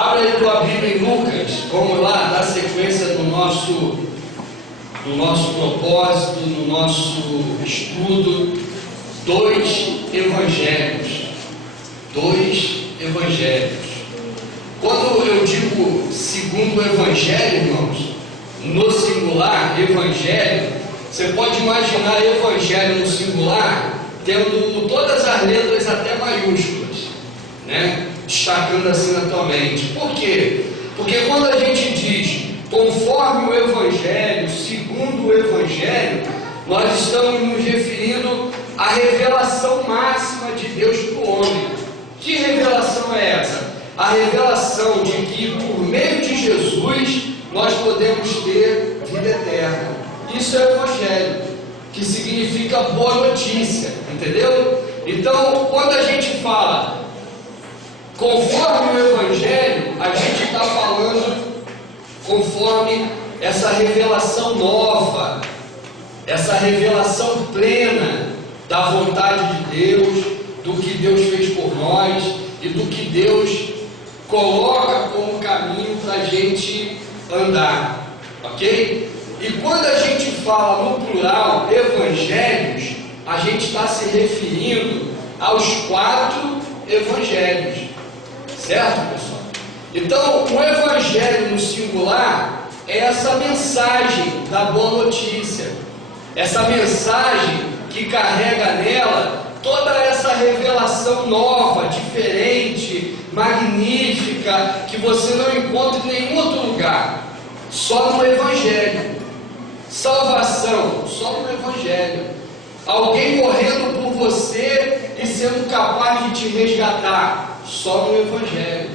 Abre aí tua Bíblia em Lucas, vamos lá, dar sequência no nosso propósito, no nosso estudo. Dois evangelhos. Quando eu digo segundo evangelho, irmãos, no singular, evangelho, você pode imaginar evangelho no singular tendo todas as letras até maiúsculas, né? Destacando assim na tua mente. Por quê? Porque quando a gente diz conforme o evangelho, segundo o evangelho, nós estamos nos referindo à revelação máxima de Deus para o homem. Que revelação é essa? A revelação de que por meio de Jesus nós podemos ter vida eterna. Isso é o evangelho, que significa boa notícia, entendeu? Então, quando a gente fala conforme o evangelho, a gente está falando conforme essa revelação nova, essa revelação plena da vontade de Deus, do que Deus fez por nós e do que Deus coloca como caminho para a gente andar, ok? E quando a gente fala no plural evangelhos, a gente está se referindo aos 4 evangelhos, certo, pessoal? Então, o evangelho no singular é essa mensagem da boa notícia, essa mensagem que carrega nela toda essa revelação nova, diferente, magnífica, que você não encontra em nenhum outro lugar, só no evangelho. Salvação, só no evangelho. Alguém morrendo por você e sendo capaz de te resgatar, só no evangelho.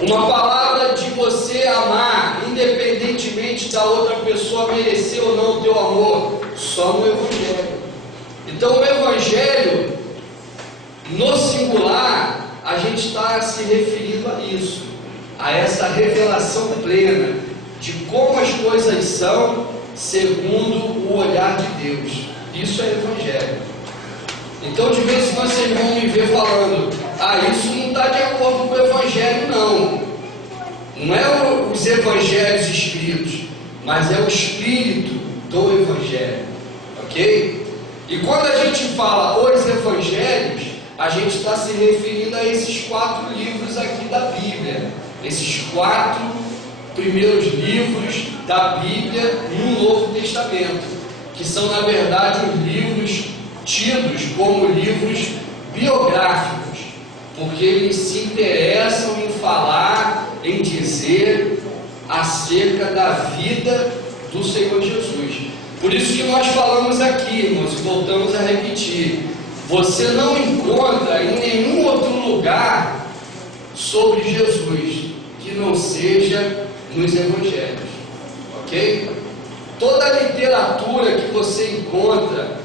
Uma palavra de você amar, independentemente da outra pessoa merecer ou não o teu amor, só no evangelho. Então o evangelho, no singular, a gente está se referindo a isso, a essa revelação plena de como as coisas são segundo o olhar de Deus. Isso é evangelho. Então, de vez em quando vocês vão me ver falando: isso não está de acordo com o evangelho, não. Não é os evangelhos escritos, mas é o espírito do evangelho, ok? E quando a gente fala os evangelhos, a gente está se referindo a esses 4 livros aqui da Bíblia, esses 4 primeiros livros da Bíblia no Novo Testamento, que são, na verdade, os livros tidos como livros biográficos, porque eles se interessam em falar, em dizer acerca da vida do Senhor Jesus. Por isso que nós falamos aqui, irmãos, e voltamos a repetir: você não encontra em nenhum outro lugar sobre Jesus que não seja nos evangelhos, ok? Toda a literatura que você encontra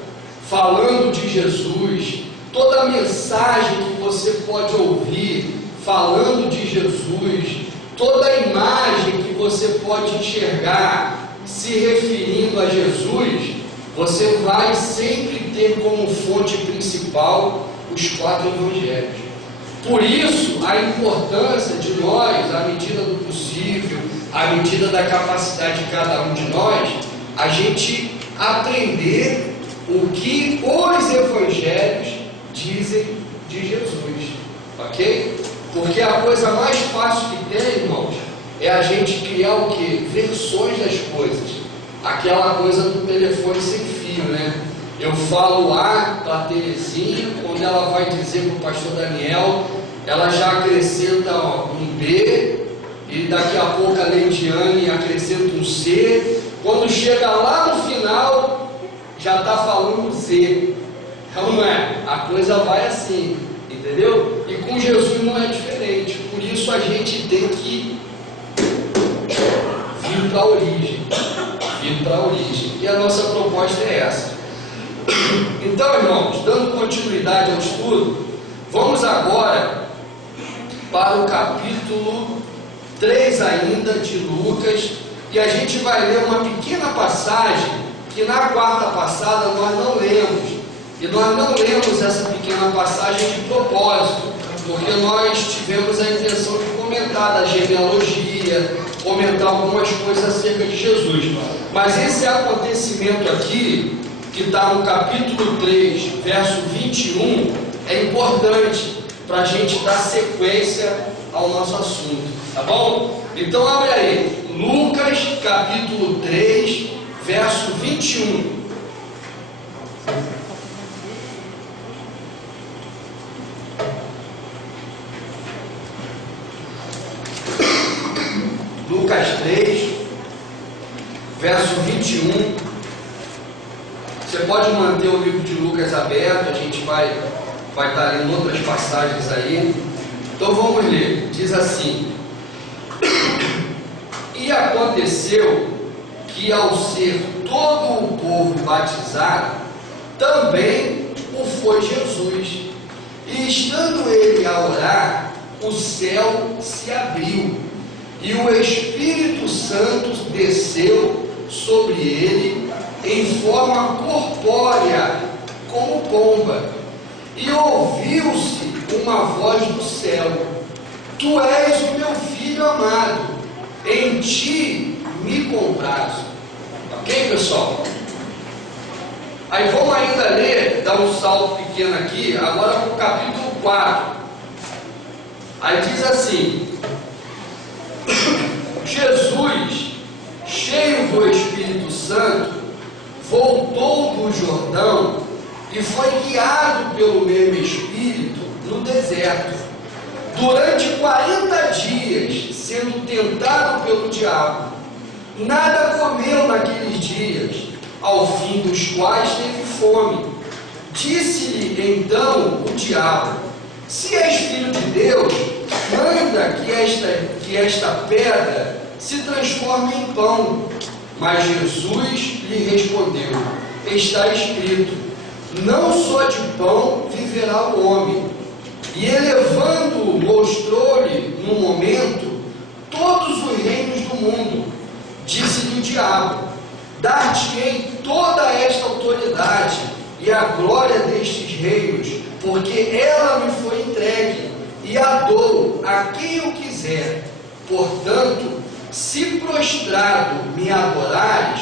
falando de Jesus, toda a mensagem que você pode ouvir falando de Jesus, toda a imagem que você pode enxergar se referindo a Jesus, você vai sempre ter como fonte principal os 4 evangelhos. Por isso, a importância de nós, à medida do possível, à medida da capacidade de cada um de nós, a gente aprender o que os evangelhos dizem de Jesus, ok? Porque a coisa mais fácil que tem, irmãos, é a gente criar o quê? Versões das coisas. Aquela coisa do telefone sem fio, né? Eu falo A para a Terezinha, quando ela vai dizer para o pastor Daniel, ela já acrescenta um B, e daqui a pouco a Leidiane acrescenta um C. Quando chega lá no final, já está falando Z. Então não é? A coisa vai assim, entendeu? E com Jesus não é diferente. Por isso a gente tem que vir para a origem. E a nossa proposta é essa. Então, irmãos, dando continuidade ao estudo, vamos agora para o capítulo 3 ainda de Lucas, e a gente vai ler uma pequena passagem que na quarta passada nós não lemos. E nós não lemos essa pequena passagem de propósito, porque nós tivemos a intenção de comentar da genealogia, comentar algumas coisas acerca de Jesus. Mas esse acontecimento aqui, que está no capítulo 3, verso 21, é importante para a gente dar sequência ao nosso assunto, tá bom? Então abre aí, Lucas capítulo 3, verso 21. Lucas 3, verso 21. Você pode manter o livro de Lucas aberto, a gente vai estar lendo outras passagens aí. Então vamos ler. Diz assim: E aconteceu que, ao ser todo o povo batizado, também o foi Jesus. E estando ele a orar, o céu se abriu, e o Espírito Santo desceu sobre ele em forma corpórea, como pomba. E ouviu-se uma voz do céu: Tu és o meu filho amado, em ti me comprazo. Ok, pessoal? Aí vamos ainda ler, dar um salto pequeno aqui, agora para o capítulo 4. Aí diz assim: Jesus, cheio do Espírito Santo, voltou do Jordão e foi guiado pelo mesmo Espírito no deserto, durante 40 dias, sendo tentado pelo diabo. Nada comeu naqueles dias, ao fim dos quais teve fome. Disse-lhe então o diabo: Se és filho de Deus, manda que esta pedra se transforme em pão. Mas Jesus lhe respondeu: Está escrito: Não só de pão viverá o homem. E elevando-o, mostrou-lhe, no momento, todos os reinos do mundo. Disse-lhe o diabo: Dar-te-ei toda esta autoridade e a glória destes reinos, porque ela me foi entregue, e a dou a quem eu quiser. Portanto, se prostrado me adorares,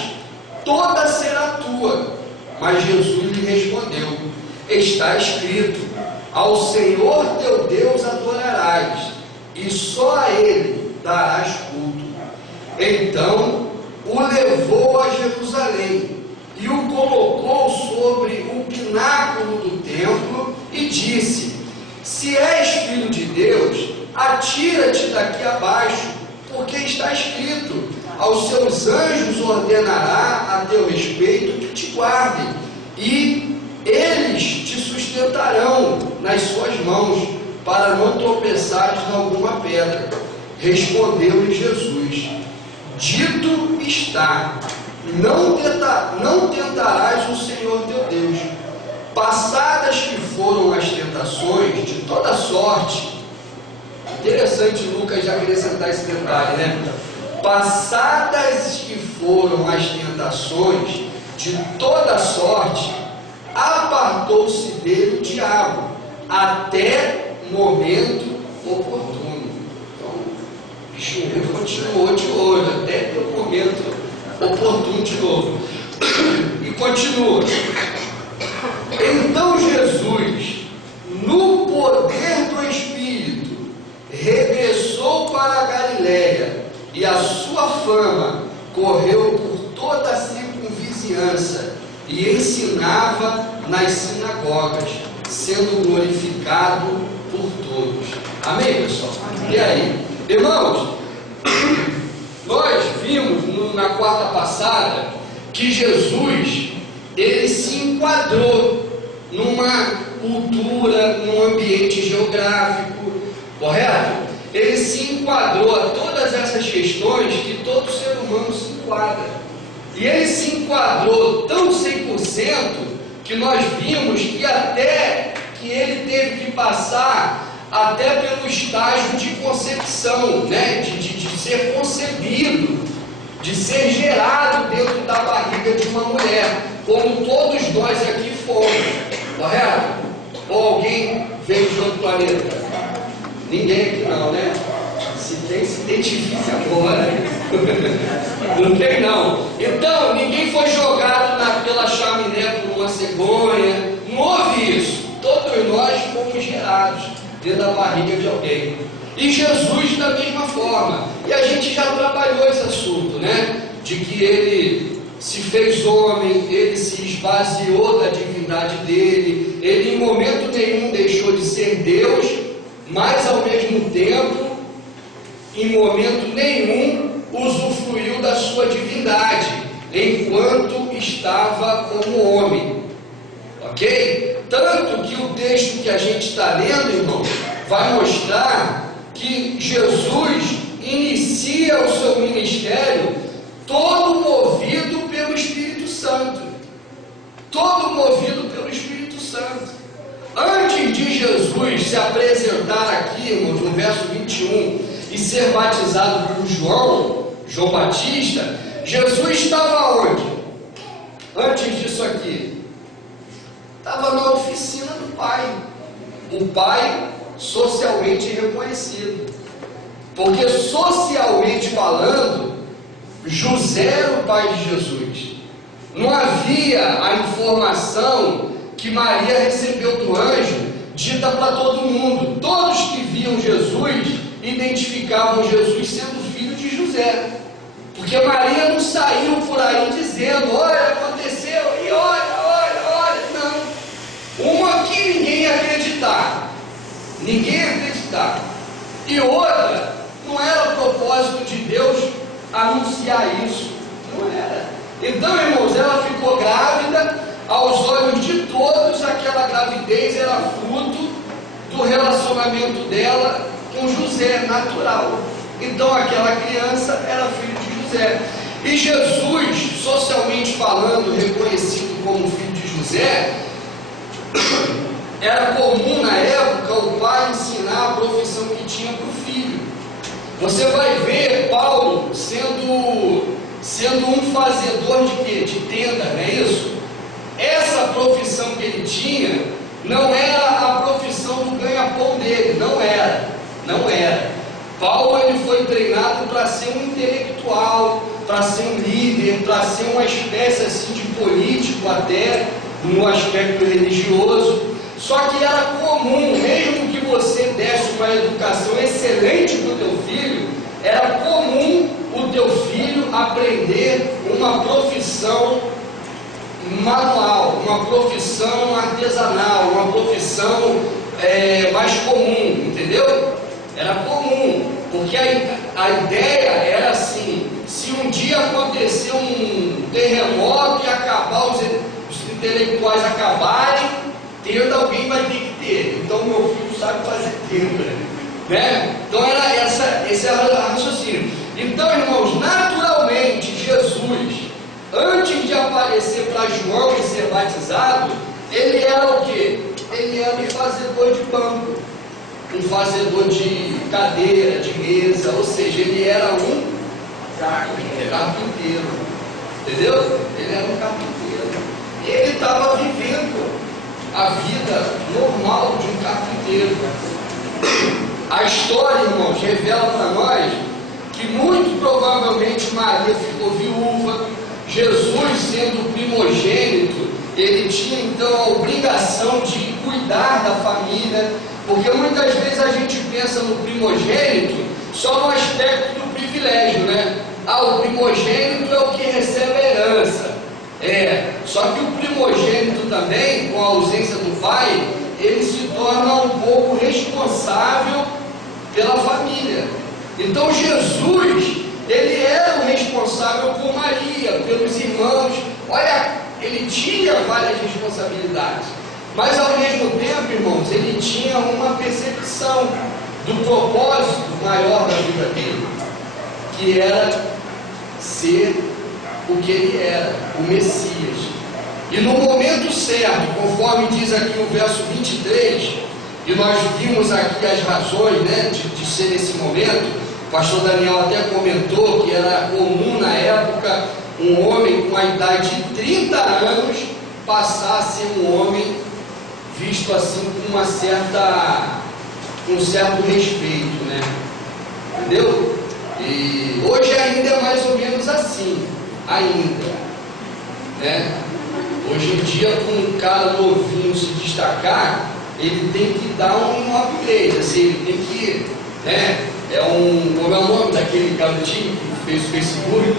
toda será tua. Mas Jesus lhe respondeu: Está escrito: Ao Senhor teu Deus adorarás, e só a Ele darás culto. Então o levou a Jerusalém e o colocou sobre o pináculo do templo e disse: Se és filho de Deus, atira-te daqui abaixo, porque está escrito: Aos seus anjos ordenará a teu respeito que te guardem, e eles te sustentarão nas suas mãos, para não tropeçares em alguma pedra. Respondeu-lhe Jesus: Dito está: não tentarás o Senhor teu Deus. Passadas que foram as tentações de toda sorte. Interessante Lucas já acrescentar esse detalhe, né? Passadas que foram as tentações de toda sorte, apartou-se dele o diabo, até momento oportuno. Então, o bichinho continuou de olho, até ter o momento oportuno de novo. E continua. Então Jesus, no poder do Espírito, regressou para a Galiléia, e a sua fama correu por toda a circunvizinhança, e ensinava nas sinagogas, sendo glorificado por todos. Amém, pessoal? Amém. E aí, irmãos, nós vimos na quarta passada que Jesus, ele se enquadrou numa cultura, num ambiente geográfico, correto? Ele se enquadrou a todas essas questões que todo ser humano se enquadra. E ele se enquadrou tão 100% que nós vimos que até que ele teve que passar até pelo estágio de concepção, né? de ser concebido, de ser gerado dentro da barriga de uma mulher, como todos nós aqui fomos, correto? Ou alguém veio de outro planeta? Ninguém aqui não, né? Se tem, se identifique agora. Não tem não. Então, ninguém foi jogado pela chaminé por uma cegonha. Não houve isso. Todos nós fomos gerados dentro da barriga de alguém. E Jesus da mesma forma. E a gente já trabalhou esse assunto, né? De que ele se fez homem, ele se esvaziou da divindade dele, ele em momento nenhum deixou de ser Deus, mas ao mesmo tempo, em momento nenhum, usufruiu da sua divindade, enquanto estava como homem. Ok? Tanto que o texto que a gente está lendo, irmão, vai mostrar que Jesus inicia o seu ministério todo movido pelo Espírito Santo. Todo movido pelo Espírito Santo. Antes de Jesus se apresentar aqui, irmãos, no verso 21, e ser batizado por João Batista, Jesus estava onde? Antes disso aqui, estava na oficina do Pai. O Pai socialmente reconhecido. Porque socialmente falando, José era o pai de Jesus. Não havia a informação que Maria recebeu do anjo dita para todo mundo. Todos que viam Jesus identificavam Jesus sendo filho de José. Porque Maria não saiu por aí dizendo: olha, aconteceu, e olha. Não. Uma que ninguém ia acreditar. Ninguém ia acreditar. E outra, não era propósito de Deus anunciar isso. Não era. Então, irmãos, ela ficou grávida. Aos olhos de todos, aquela gravidez era fruto do relacionamento dela com José, natural. Então, aquela criança era filho de José. E Jesus, socialmente falando, reconhecido como filho de José, era comum na época o pai ensinar a profissão que tinha para o filho. Você vai ver Paulo sendo um fazedor de quê? De tenda, não é isso? Essa profissão que ele tinha não era a profissão do ganha-pão dele, não era. Paulo ele foi treinado para ser um intelectual, para ser um líder, para ser uma espécie assim de político até, no aspecto religioso. Só que era comum, mesmo que você desse uma educação excelente para o teu filho, era comum o teu filho aprender uma profissão manual, uma profissão artesanal, uma profissão mais comum, entendeu? Era comum, porque a ideia era assim: se um dia acontecer um terremoto e acabar os intelectuais acabarem, tenda alguém vai ter que ter. Então meu filho sabe fazer tenda, né? Então esse era o raciocínio. Então, irmãos, naturalmente Jesus, antes de aparecer para João e ser batizado, ele era o quê? Ele era um fazedor de banco, um fazedor de cadeira, de mesa, ou seja, ele era um carpinteiro, entendeu? Ele era um carpinteiro. E ele estava vivendo a vida normal de um carpinteiro. A história, irmãos, revela para nós que muito provavelmente Maria ficou viúva. Jesus, sendo primogênito, ele tinha então a obrigação de cuidar da família, porque muitas vezes a gente pensa no primogênito só no aspecto do privilégio, né? O primogênito é o que recebe a herança. Só que o primogênito também, com a ausência do pai, ele se torna um pouco responsável pela família. Então Jesus, ele era o responsável por Maria, pelos irmãos. Olha, ele tinha várias responsabilidades, mas ao mesmo tempo, irmãos, ele tinha uma percepção do propósito maior da vida dele, que era ser o que ele era, o Messias. E no momento certo, conforme diz aqui o verso 23, e nós vimos aqui as razões, né, de ser nesse momento. O pastor Daniel até comentou que era comum na época um homem com a idade de 30 anos passar a ser um homem visto assim com uma certa um certo respeito, né? Entendeu? E hoje ainda é mais ou menos assim, ainda, né? Hoje em dia, com um cara novinho se destacar, ele tem que dar um upgrade, assim, ele tem que, né? Como é o nome daquele garotinho que fez o Facebook?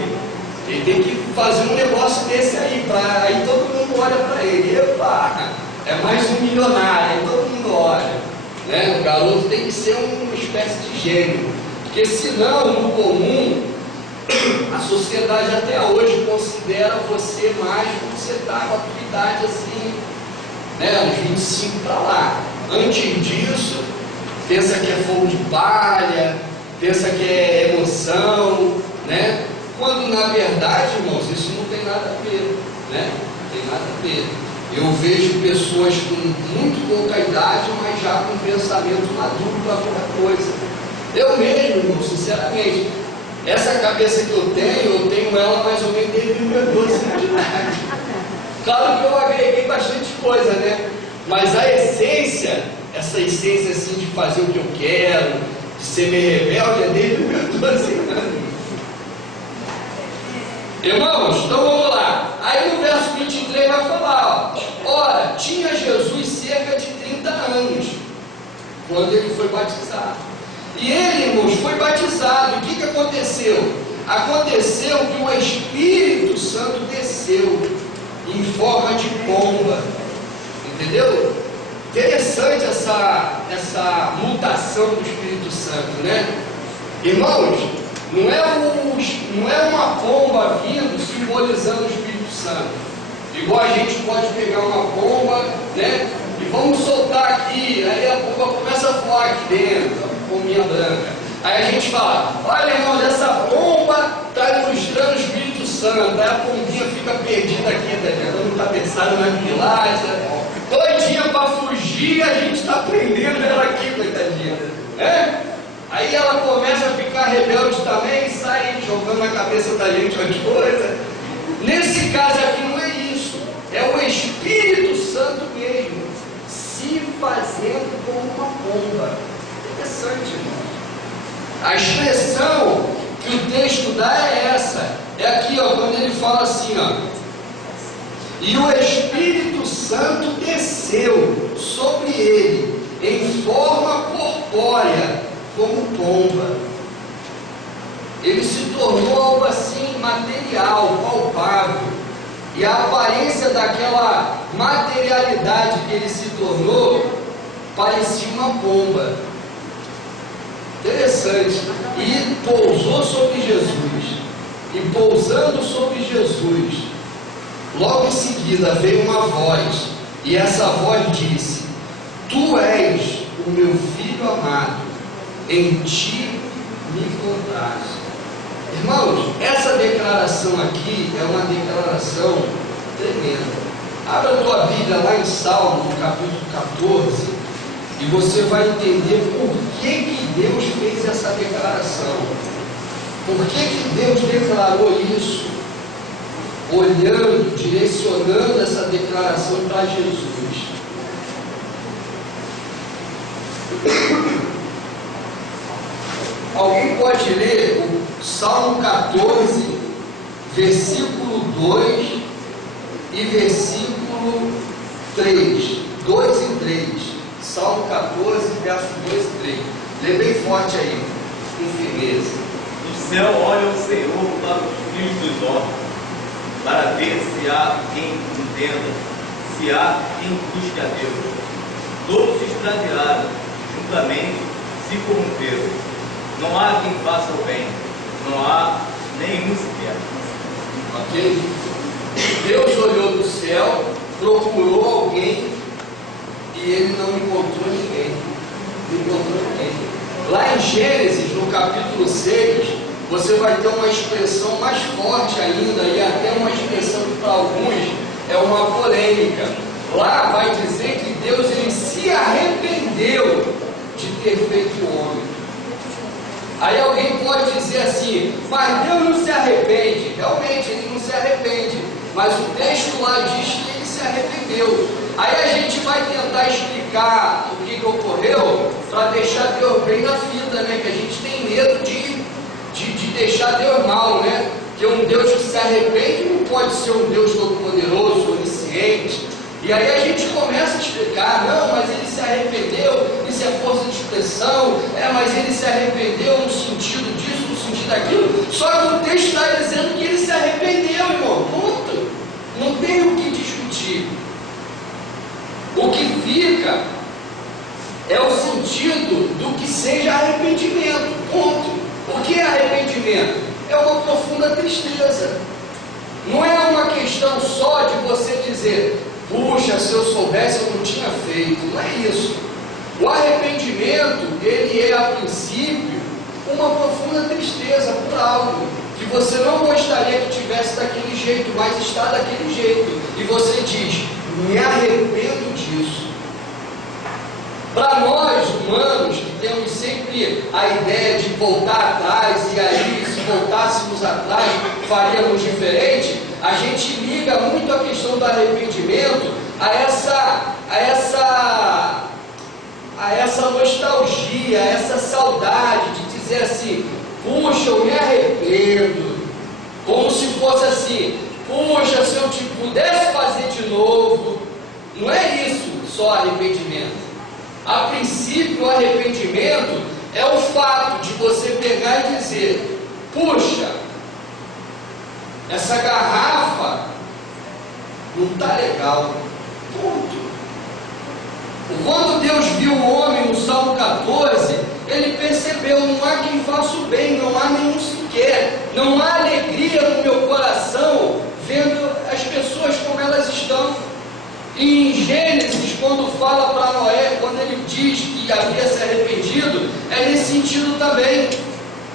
Ele tem que fazer um negócio desse aí, aí todo mundo olha para ele. Epa, é mais um milionário, aí todo mundo olha, né? O garoto tem que ser uma espécie de gênio, porque senão, no comum, a sociedade até hoje considera você mais quando você está com a tua idade assim, né? Uns 25 para lá. Antes disso, pensa que é fogo de palha, pensa que é emoção, né? Quando na verdade, irmãos, isso não tem nada a ver, né? Não tem nada a ver. Eu vejo pessoas com muito pouca idade, mas já com pensamento maduro para qualquer coisa. Eu mesmo, irmão, sinceramente, essa cabeça que eu tenho ela mais ou menos desde meus 12 anos de idade. Claro que eu agreguei bastante coisa, né? Mas a essência, essa essência assim de fazer o que eu quero, de ser meio rebelde, é desde meus 12 anos. Irmãos, então vamos lá. Aí no verso 23 vai falar, ó, ora, tinha Jesus cerca de 30 anos, quando ele foi batizado. E ele, irmãos, foi batizado. E o que aconteceu? Aconteceu que o Espírito Santo desceu em forma de pomba. Entendeu? Interessante essa mutação do Espírito Santo, né? Irmãos, não é uma pomba vindo simbolizando o Espírito Santo. Igual a gente pode pegar uma pomba, né? E vamos soltar aqui, aí a pomba começa a voar aqui dentro, a pombinha branca. Aí a gente fala, olha, irmãos, essa pomba está ilustrando o Espírito Santo. Aí a pombinha fica perdida aqui, tá dando cabeçada na pilastra, doidinha para fugir, a gente está prendendo ela aqui, coitadinha, né? Aí ela começa a ficar rebelde também e sai jogando na cabeça da gente as coisas. Nesse caso aqui não é isso, é o Espírito Santo mesmo, se fazendo como uma pomba. Interessante, irmão. A expressão que o texto dá é essa. É aqui, ó, quando ele fala assim, ó. E o Espírito Santo desceu sobre ele em forma corpórea, como pomba. Ele se tornou algo assim material, palpável. E a aparência daquela materialidade que ele se tornou parecia uma pomba. Interessante. E pousou sobre Jesus. E pousando sobre Jesus, logo em seguida veio uma voz. E essa voz disse: Tu és o meu filho amado, em ti me compraste. Irmãos, essa declaração aqui é uma declaração tremenda. Abra a tua Bíblia lá em Salmo, no capítulo 14, e você vai entender por que Deus fez essa declaração. Por que Deus declarou isso? Olhando, direcionando essa declaração para Jesus. Alguém pode ler o Salmo 14, versículo 2 e versículo 3, 2 e 3. Salmo 14, verso 2 e 3. Lê bem forte aí, com firmeza. Do céu olha o Senhor para os filhos dos homens, para ver se há quem entenda, se há quem busque a Deus. Todos se extraviaram, juntamente se corromperam. Não há quem faça o bem, não há nenhum sequer. Ok? Deus olhou do céu, procurou alguém e ele não encontrou ninguém. Não encontrou ninguém. Lá em Gênesis, no capítulo 6, você vai ter uma expressão mais forte ainda, e até uma expressão que para alguns é uma polêmica. Lá vai dizer que Deus ele se arrependeu de ter feito o homem. Aí alguém pode dizer assim, mas Deus não se arrepende. Realmente, ele não se arrepende. Mas o texto lá diz que ele se arrependeu. Aí a gente vai tentar explicar o que ocorreu para deixar Deus bem na fita, né? Que a gente tem medo de deixar Deus mal, né? Que um Deus que se arrepende não pode ser um Deus todo-poderoso, onisciente. E aí a gente começa a explicar, não, mas ele se arrependeu, isso é força de expressão, mas ele se arrependeu no sentido disso, no sentido daquilo. Só que o texto está dizendo que ele se arrependeu, irmão, ponto. Não tem o que discutir. O que fica é o sentido do que seja arrependimento, ponto. O que é arrependimento? É uma profunda tristeza. Não é uma questão só de você dizer, puxa, se eu soubesse eu não tinha feito. Não é isso. O arrependimento, ele é a princípio uma profunda tristeza por algo que você não gostaria que tivesse daquele jeito, mas está daquele jeito. E você diz, me arrependo disso. Para nós humanos, que temos sempre a ideia de voltar atrás, e aí se voltássemos atrás faríamos diferente, a gente liga muito a questão do arrependimento a essa nostalgia, a essa saudade de dizer assim, puxa, eu me arrependo, como se fosse assim, puxa, se eu pudesse fazer de novo. Não é isso só arrependimento. A princípio, o arrependimento é o fato de você pegar e dizer, puxa, essa garrafa não está legal, ponto. Quando Deus viu o homem no Salmo 14, ele percebeu, não há quem faça o bem, não há nenhum sequer, não há alegria no meu coração vendo as pessoas como elas estão. E em Gênesis, quando fala para Noé, quando ele diz que havia se arrependido, é nesse sentido também.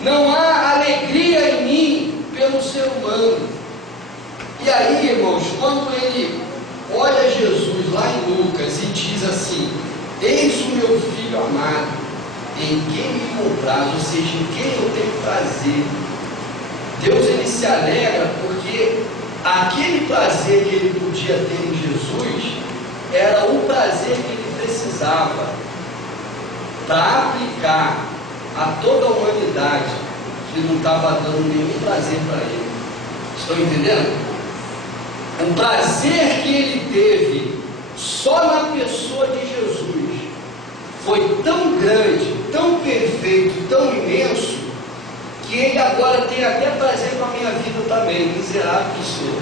Não há alegria em mim pelo ser humano. E aí, irmãos, quando ele olha Jesus lá em Lucas e diz assim, eis o meu filho amado, em quem me compraz, ou seja, em quem eu tenho prazer. Deus, ele se alegra porque aquele prazer que ele podia ter em Jesus era o prazer que ele precisava para aplicar a toda a humanidade que não estava dando nenhum prazer para ele. Estão entendendo? O prazer que ele teve só na pessoa de Jesus foi tão grande, tão perfeito, tão imenso, que ele agora tem até prazer com a minha vida também, miserável que sou.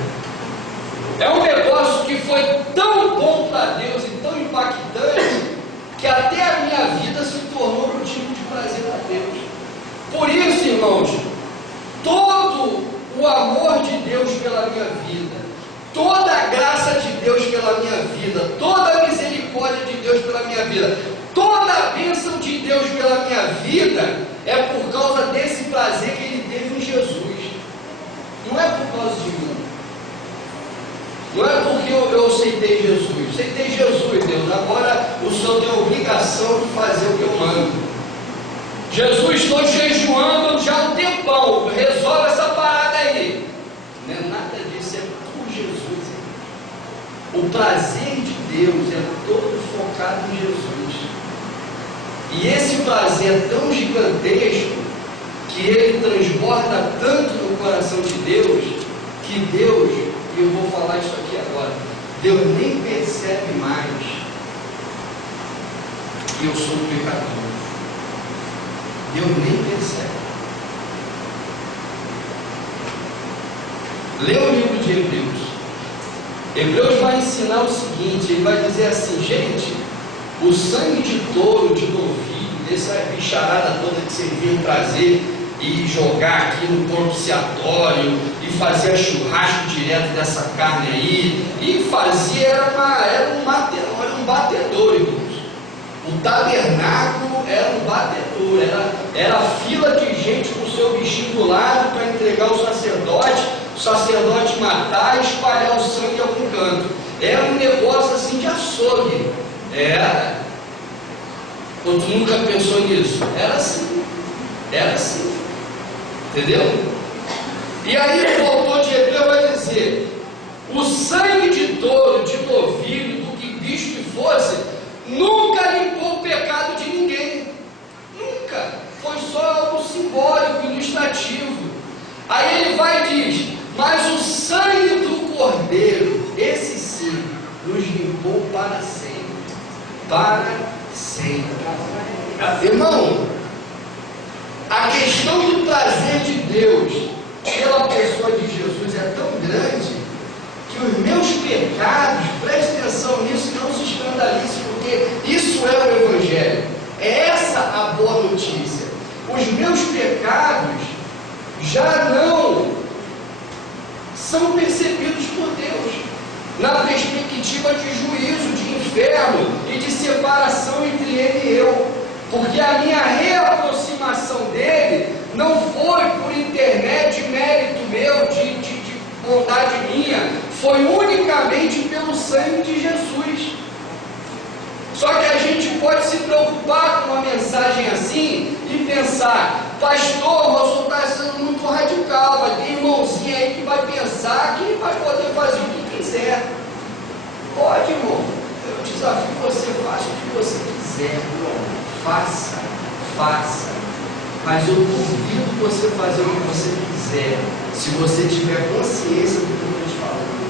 É um negócio que foi tão bom para Deus e tão impactante, que até a minha vida se tornou motivo de prazer a Deus. Por isso, irmãos, todo o amor de Deus pela minha vida, toda a graça de Deus pela minha vida, toda a misericórdia de Deus pela minha vida, toda a bênção de Deus pela minha vida, é por causa desse prazer que ele teve em Jesus. Não é por causa de mim. Não é porque eu aceitei Jesus. Aceitei Jesus, Deus. Agora o Senhor tem a obrigação de fazer o que eu mando. Jesus, estou jejuando já há um tempão. Resolve essa parada aí. Não é nada disso, é por Jesus. O prazer de Deus é todo focado em Jesus. E esse prazer é tão gigantesco que ele transborda tanto no coração de Deus, que Deus, e eu vou falar isso aqui agora, Deus nem percebe mais que eu sou um pecador. Deus nem percebe. Lê o livro de Hebreus. Hebreus vai ensinar o seguinte, ele vai dizer assim, gente, o sangue de touro, de novilho, dessa bicharada toda que você vinha trazer e jogar aqui no propiciatório e fazer churrasco direto dessa carne aí, e fazia, era um batedor, irmãos. O tabernáculo era um batedor, era fila de gente com o seu bichinho do lado para entregar o sacerdote matar e espalhar o sangue em algum canto. Era um negócio assim de açougue. Era. Ou tu nunca pensou nisso? Era assim. Entendeu? E aí o autor de Hebreus vai dizer: o sangue de touro, de novilho, do que bicho que fosse, nunca limpou o pecado de ninguém. simbólico, ilustrativo. Aí ele vai e diz: mas o sangue do Cordeiro, esse sim, nos limpou para sempre. Para sempre. Irmão, a questão do prazer de Deus pela pessoa de Jesus é tão grande que os meus pecados, preste atenção nisso, não se escandalize, porque isso é o Evangelho. É essa a boa notícia. Os meus pecados já não são percebidos por Deus na perspectiva de juízo, de inferno e de separação entre Ele e eu, porque a minha reaproximação dele não foi por intermédio de mérito meu, de vontade minha, foi unicamente pelo sangue de Jesus. Só que a gente pode se preocupar com uma mensagem assim e pensar: pastor, mas o senhor está sendo muito radical, vai ter irmãozinho aí que vai pensar que vai poder fazer o que quiser. Pode, irmão, eu desafio você, faça o que você quiser, irmão. Faça, mas eu duvido você fazer o que você quiser, se você tiver consciência do que eu estou te falando.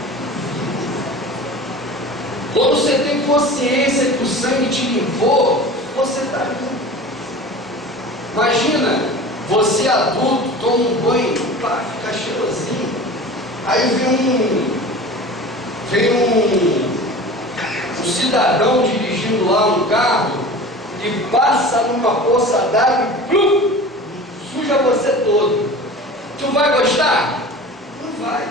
Quando você tem consciência que o sangue te limpou, você está limpo. Imagina, você adulto, toma um banho, pá, fica cheirosinho, aí vem um cidadão dirigindo lá um carro e passa numa poça d'água e plum, suja você todo. Tu vai gostar? Não vai.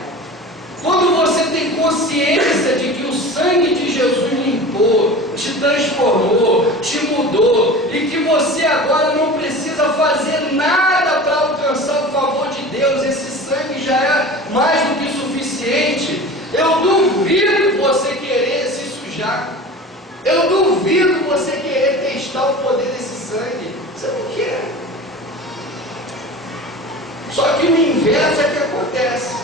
Quando você tem consciência de que o sangue de Jesus limpou, te transformou, te mudou, e que você agora não precisa fazer nada para alcançar o favor de Deus, esse sangue já é mais do que suficiente, eu duvido você querer se sujar. Eu duvido você querer testar o poder desse sangue. Você não quer. Só que o inverso é que acontece.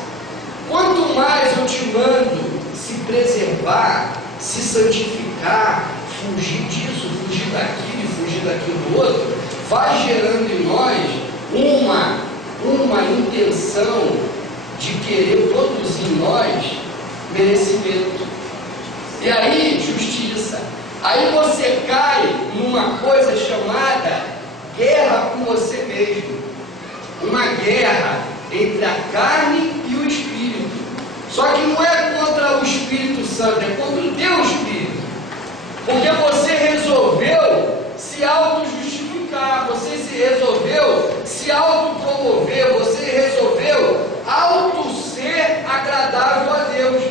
Quanto mais eu te mando se preservar, se santificar, fugir disso, fugir daquilo e fugir daquilo outro, vai gerando em nós uma intenção de querer produzir em nós merecimento. E aí, justiça. Aí você cai numa coisa chamada guerra com você mesmo. Uma guerra entre a carne e o Espírito. Só que não é contra o Espírito Santo, é contra o teu Espírito. Porque você resolveu se auto-justificar, você se resolveu se autopromover, você resolveu auto-ser agradável a Deus.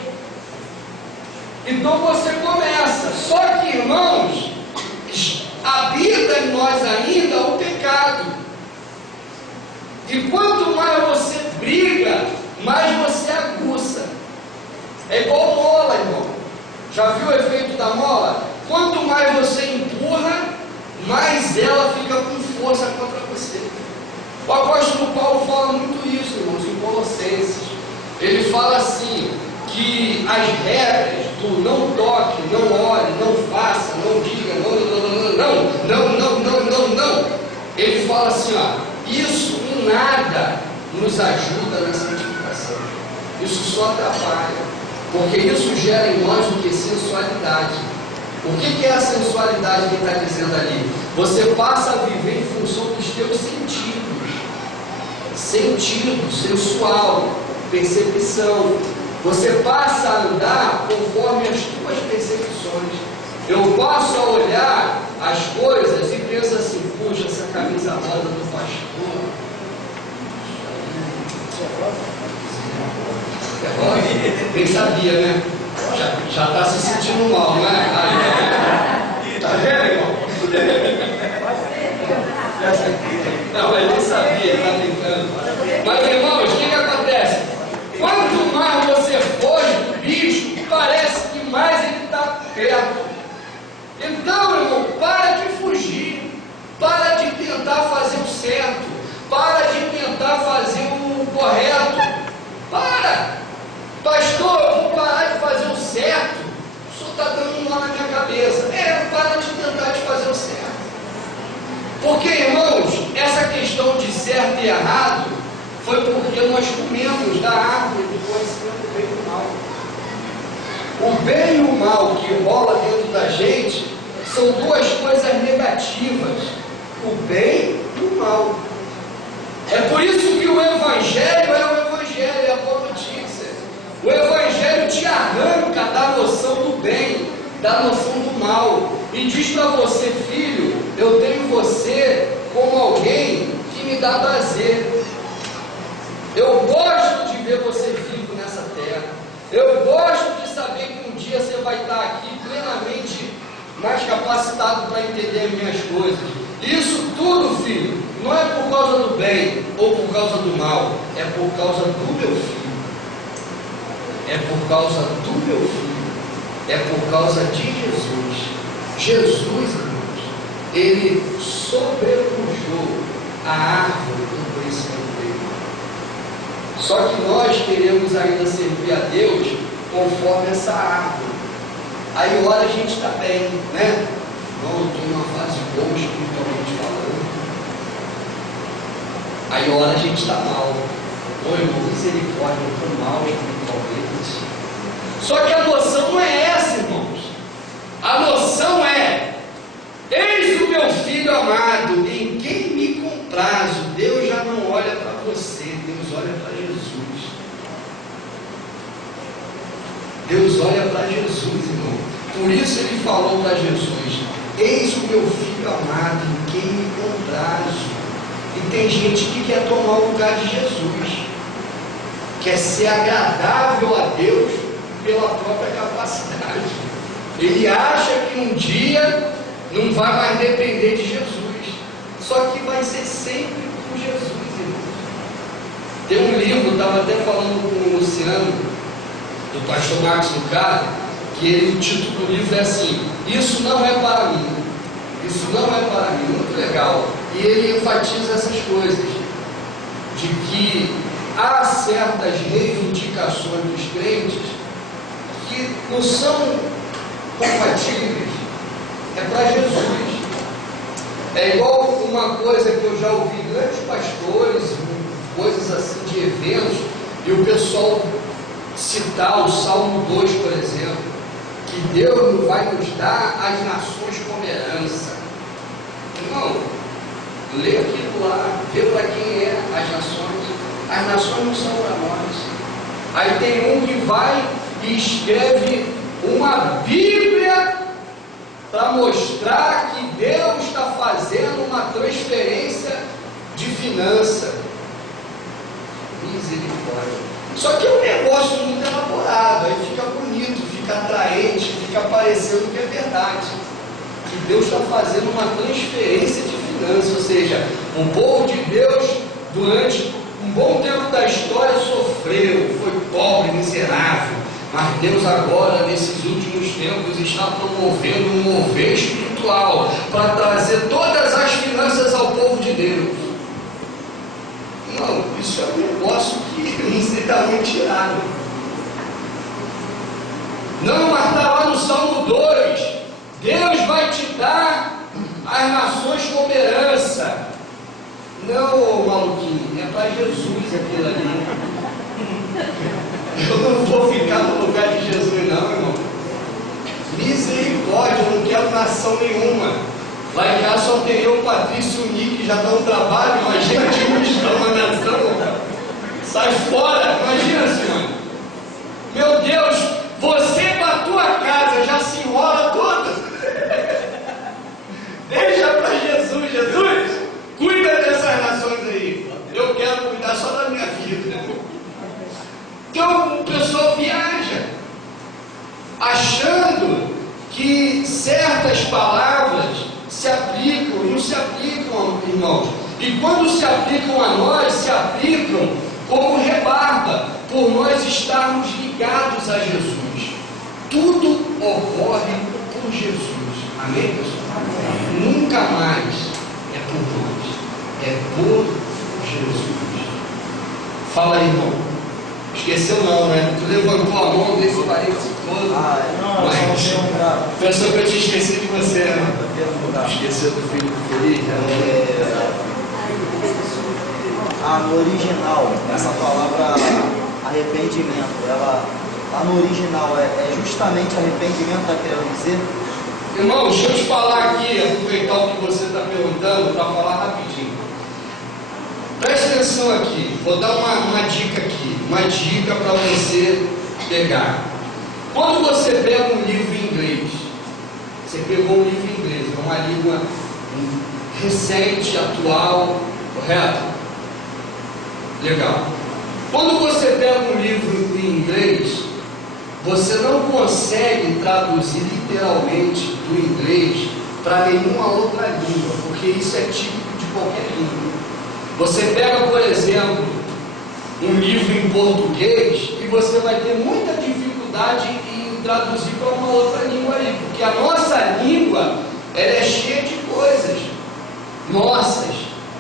Então você começa. Só que, irmãos, habita em nós ainda o pecado. E quanto mais você briga, mais você aguça. É igual mola, irmão. Já viu o efeito da mola? Quanto mais você empurra, mais ela fica com força contra você. O apóstolo Paulo fala muito isso, irmãos, em Colossenses. Ele fala assim, que as regras do não toque, não olhe, não faça, não diga, não. Ele fala assim, ó, isso em nada nos ajuda na santificação. Isso só atrapalha. Porque isso gera em nós o que? Sensualidade. O que é a sensualidade que está dizendo ali? Você passa a viver em função dos teus sentidos. Sentido, sensual, percepção. Você passa a andar conforme as tuas percepções. Eu passo a olhar as coisas e penso assim, puxa, essa camisa rosa do pastor. É rosa? Nem sabia, né? Já está se sentindo mal, né? Tá vendo, irmão? Não, ele nem sabia, ele está brincando. Mas, irmãos, o que acontece? Quanto mais você foge do bicho, parece que mais ele está perto. Então, irmão, para de fugir, para de tentar fazer o certo, para de tentar fazer o correto. Para! Pastor, eu vou parar de fazer o certo. O senhor está dando um nó na minha cabeça. Para de tentar de fazer o certo. Porque, irmãos, essa questão de certo certo e errado foi porque nós comemos da árvore do conhecimento do bem e do mal. O bem e o mal que rola dentro da gente são duas coisas negativas: o bem e o mal. É por isso que o Evangelho é o Evangelho, é a boa notícia. O Evangelho te arranca da noção do bem, da noção do mal, e diz para você: filho, eu tenho você como alguém que me dá prazer. Eu gosto de ver você vivo nessa terra. Eu gosto de saber que um dia você vai estar aqui plenamente mais capacitado para entender as minhas coisas. Isso tudo, filho, não é por causa do bem ou por causa do mal, é por causa do meu filho. É por causa do meu filho. É por causa de Jesus. Jesus, irmãos, ele sobrepujou a árvore do conhecimento dele. Só que nós queremos ainda servir a Deus conforme essa árvore. Aí ora a gente está bem, né? Não, eu estou numa fase boa espiritualmente falando. Aí ora a gente está mal. Ô irmão, misericórdia, eu estou mal espiritualmente. Só que a noção não é essa, irmãos. A noção é: eis o meu filho amado, em quem me comprazo. Deus já não olha para você, Deus olha para Jesus. Deus olha para Jesus, irmão. Por isso ele falou para Jesus: eis o meu filho amado, em quem me comprazo. E tem gente que quer tomar o lugar de Jesus, quer ser agradável a Deus pela própria capacidade. Ele acha que um dia não vai mais depender de Jesus, só que vai ser sempre por Jesus, irmão. Tem um livro, estava até falando com o Luciano, do pastor Marcos Lucado, que o título do livro é assim: isso não é para mim. Isso não é para mim. Muito legal. E ele enfatiza essas coisas, de que há certas reivindicações dos crentes que não são compatíveis. É para Jesus. É igual uma coisa que eu já ouvi grandes pastores, coisas assim de eventos, e o pessoal citar o Salmo 2, por exemplo, que Deus não vai nos dar as nações como herança. Não, lê aquilo lá, vê para quem é as nações. As nações não são para nós. Aí tem um que vai e escreve uma Bíblia para mostrar que Deus está fazendo uma transferência de finança. Misericórdia. Só que é um negócio muito elaborado, aí fica bonito, fica atraente, fica parecendo que é verdade, que Deus está fazendo uma transferência de finanças. Ou seja, o povo de Deus durante um bom tempo da história sofreu, foi pobre, miserável, mas Deus agora, nesses últimos tempos, está promovendo um mover espiritual para trazer todas as finanças ao povo de Deus. Não, isso é um negócio que não se dá muito tirado. Não, mas está lá no Salmo 2: Deus vai te dar as nações como herança. Não, maluquinho, é para Jesus aquilo ali. Eu não vou ficar no lugar de Jesus, não, irmão. Misericórdia, eu não quero nação nenhuma. Lá em casa só tem eu, Patrício e o Nick, que já dão trabalho. Imagina administrar uma nação. Sai fora, imagina, senhor. Meu Deus, você com a tua casa já se enrola toda. Deixa para Jesus. Jesus, cuida dessas nações aí. Eu quero cuidar só da minha vida. Então o pessoal viaja, achando que certas palavras se aplicam e não se aplicam, irmãos. E quando se aplicam a nós, se aplicam como rebarba, por nós estarmos ligados a Jesus. Tudo ocorre por Jesus. Amém, pessoal? Amém. Nunca mais é por nós, é por Jesus. Fala aí, irmão. Esqueceu não, né? Tu levantou a mão desse parênteses todo. Não. Pensou que eu tinha esquecido de você, né? Esqueceu do filho feliz, né? no original, essa palavra arrependimento, ela lá no original é justamente arrependimento, está querendo dizer? Irmão, deixa eu te falar aqui, aproveitar o que você está perguntando para falar rapidinho. Presta atenção aqui, vou dar uma dica aqui, uma dica para você pegar. Quando você pega um livro em inglês, você pegou um livro em inglês, é uma língua recente, atual, correto? Legal. Quando você pega um livro em inglês, você não consegue traduzir literalmente do inglês para nenhuma outra língua, porque isso é típico de qualquer língua. Você pega, por exemplo, um livro em português e você vai ter muita dificuldade em traduzir para uma outra língua aí, porque a nossa língua, ela é cheia de coisas nossas,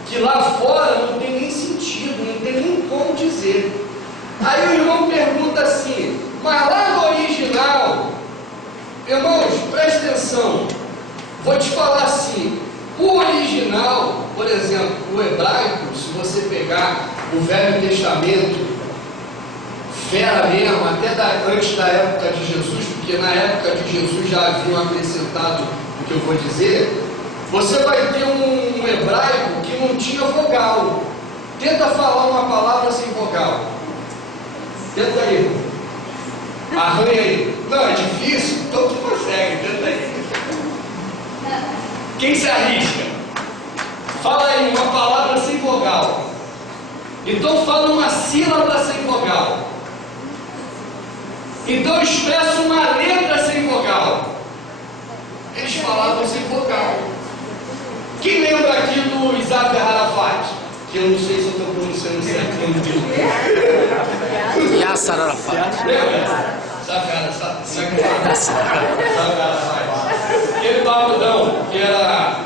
que lá fora não tem nem sentido, não tem nem como dizer. Aí o irmão pergunta assim, mas lá no original, irmãos, presta atenção, vou te falar assim, o original, por exemplo, o hebraico, se você pegar o Velho Testamento, fera mesmo, até antes da época de Jesus, porque na época de Jesus já haviam acrescentado o que eu vou dizer, você vai ter um hebraico que não tinha vogal. Tenta falar uma palavra sem vogal. Tenta aí. Arranha aí. Não, é difícil? Então tu consegue, tenta aí. Quem se arrisca? Fala aí uma palavra sem vogal. Então fala uma sílaba sem vogal. Então expressa uma letra sem vogal. Eles falavam sem vogal. Quem lembra aqui do Isaac Arafat? Que eu não sei se eu estou pronunciando certo o nome dele. Yasser Arafat. Lembra? Isaac Arafat. Aquele babudão que era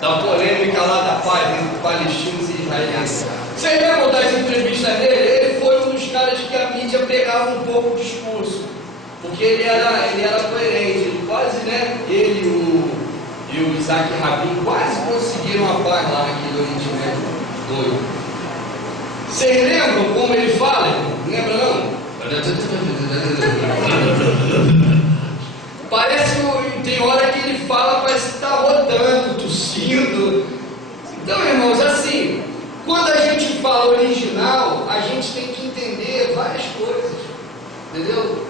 da polêmica lá da paz entre palestinos e israelenses. Vocês lembram das entrevistas dele? Ele foi um dos caras que a mídia pegava um pouco o discurso, porque ele era coerente, ele quase, né? Ele e o Isaac Rabin quase conseguiram a paz lá naquele Oriente Médio doido. Vocês lembram como ele fala? Lembra não? Parece que tem hora que ele fala, parece que está rodando, tossindo. Então, irmãos, assim, quando a gente fala original, a gente tem que entender várias coisas, entendeu?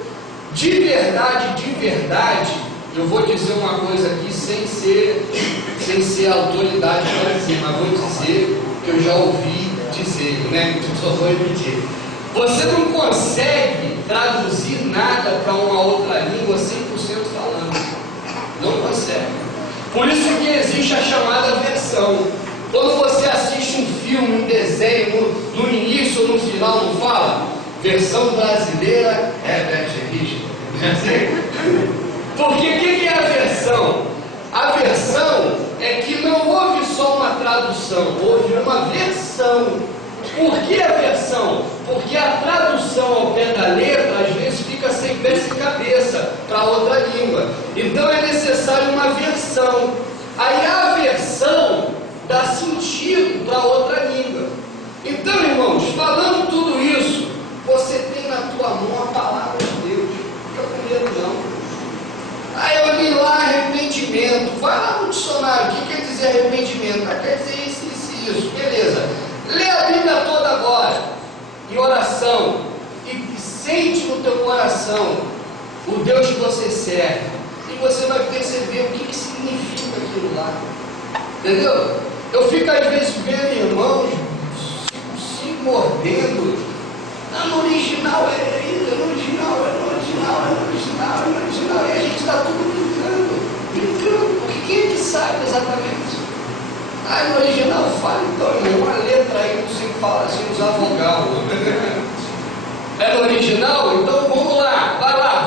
De verdade, eu vou dizer uma coisa aqui sem ser autoridade para dizer, mas vou dizer que eu já ouvi dizer, né? Que só vou repetir. Você não consegue traduzir nada para uma outra língua 100% falando. Não consegue. Por isso que existe a chamada versão. Quando você assiste um filme, um desenho, no início ou no final não fala? Versão brasileira é Beth Rígida. Não é assim? Porque o que é a versão? A versão é que não houve só uma tradução, houve uma versão. Por que a versão? Porque a tradução ao pé da letra às vezes fica sem pé sem cabeça para outra língua. Então é necessário uma versão. Aí a versão dá sentido para outra língua. Então, irmãos, falando tudo isso, você tem na tua mão a palavra de Deus. Não fica com medo não. Aí eu li lá arrependimento. Vai lá no dicionário, o que quer dizer arrependimento? Quer dizer isso. Beleza. Lê a Bíblia toda agora, em oração, e sente no teu coração o Deus que você serve, e você vai perceber o que significa aquilo lá. Entendeu? Eu fico às vezes vendo irmãos se mordendo. No original é isso, no original, e a gente está tudo brincando, porque quem é que sabe exatamente? Aí no original fala, então, uma letra aí, não sei falar sem usar vogal. É no original? Então vamos lá, vai lá,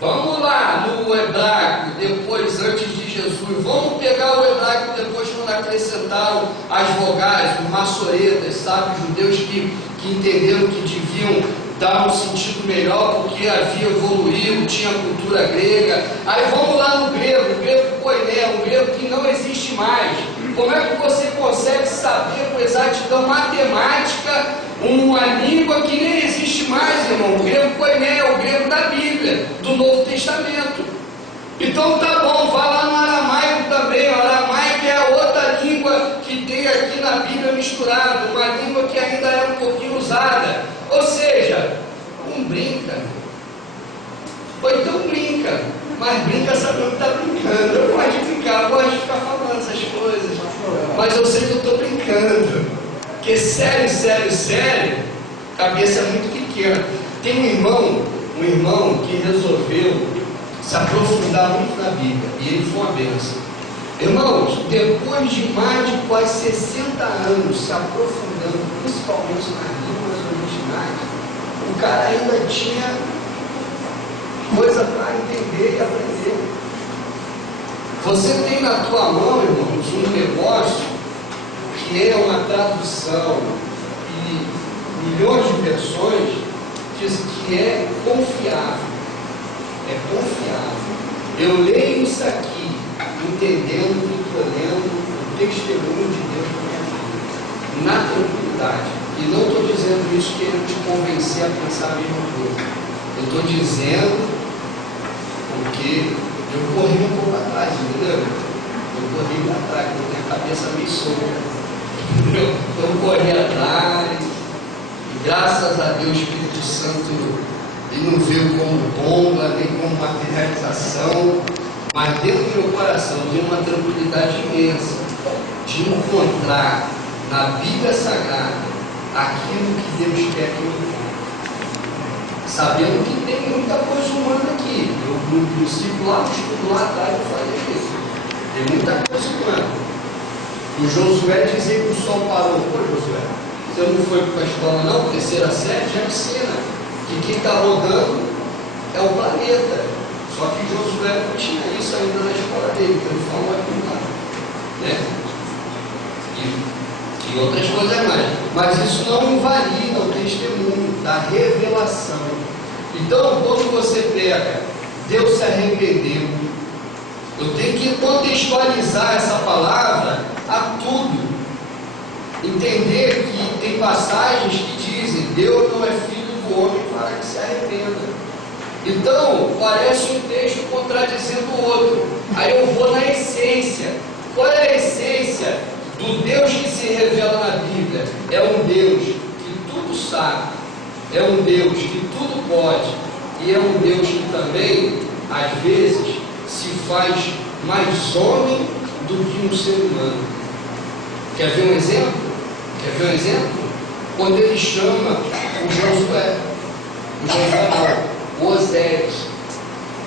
vamos lá no hebraico, depois antes de Jesus, vamos pegar o hebraico depois quando acrescentaram as vogais, os maçoretas, sabe, judeus que entenderam que deviam dar um sentido melhor porque havia evoluído, tinha cultura grega. Aí vamos lá no grego, o grego koiné, um grego que não existe mais. Como é que você consegue saber com exatidão matemática, uma língua que nem existe mais, irmão. O grego koiné é o grego da Bíblia, do Novo Testamento. Então tá bom, vá lá no aramaico também. O aramaico é a outra língua que tem aqui na Bíblia misturada, uma língua que ainda é um pouquinho usada. Ou seja, não brinca. Ou então brinca, mas brinca sabendo que está brincando. Eu gosto de brincar, eu gosto de ficar falando essas coisas, mas eu sei que eu estou brincando. Porque sério, cabeça é muito pequena. Tem um irmão que resolveu se aprofundar muito na Bíblia, e ele foi uma bênção. Irmãos, depois de mais de quase 60 anos se aprofundando, principalmente nas línguas originais, o cara ainda tinha coisa para entender e aprender. Você tem na tua mão, irmãos, um negócio que é uma tradução e milhões de versões que é confiável. É confiável. Eu leio isso aqui, entendendo que estou lendo o testemunho de Deus na minha vida, na tranquilidade. E não estou dizendo isso querendo te convencer a pensar a mesma coisa. Eu estou dizendo porque eu corri um pouco atrás, entendeu? Eu corri lá atrás, eu tenho a cabeça meio solta. Eu corri atrás, e graças a Deus, o Espírito Santo, ele não veio como bomba, nem como materialização, mas dentro do meu coração veio uma tranquilidade imensa de encontrar na Bíblia Sagrada aquilo que Deus quer que eu encontre. Sabendo que tem muita coisa humana aqui. Eu, no princípio, lá no estudo lá atrás, eu falei isso. Tem muita coisa humana. O Josué dizia que o sol parou. Pô, Josué, você não foi para a escola não? Terceira série já ensina que quem está rodando é o planeta. Só que Josué não tinha isso ainda na escola dele, então ele falou aqui lá, né? E outras coisas mais. Mas isso não invalida o testemunho da revelação. Então, quando você pega, Deus se arrependeu, eu tenho que contextualizar essa palavra a tudo. Entender que tem passagens que dizem Deus não é filho do homem para que se arrependa. Então, parece um texto contradizendo o outro. Aí eu vou na essência. Qual é a essência do Deus que se revela na Bíblia? É um Deus que tudo sabe, é um Deus que tudo pode, e é um Deus que também, às vezes, se faz mais homem do que um ser humano. Quer ver um exemplo? Quando ele chama o Josué não, o Oséias.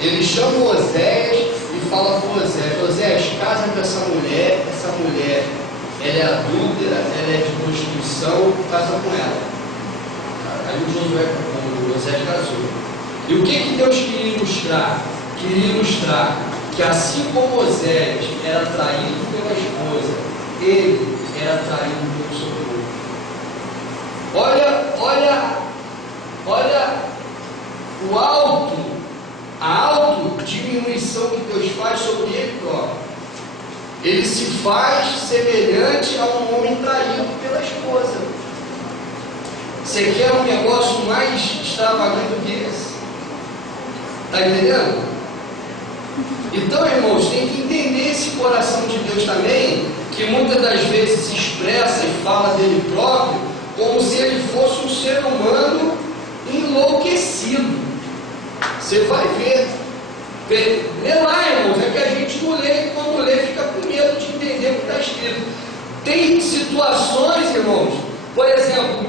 Ele chama o Oséias e fala com o Oséias: Oséias, casa com essa mulher, ela é adúltera, ela é de prostituição, casa com ela. Aí o Oséias casou. E o que Deus queria ilustrar? Queria ilustrar que assim como Oséias era traído pela esposa, ele era traído pelo seu povo. Olha a autodiminuição que Deus faz sobre ele próprio. Ele se faz semelhante a um homem traído pela esposa. Você quer um negócio mais extravagante do que esse? Está entendendo? Então, irmãos, tem que entender esse coração de Deus também, que muitas das vezes se expressa e fala dele próprio como se ele fosse um ser humano enlouquecido. Você vai ver. Lê lá, irmãos, é que a gente não lê, e quando lê fica com medo de entender o que está escrito. Tem situações, irmãos, por exemplo,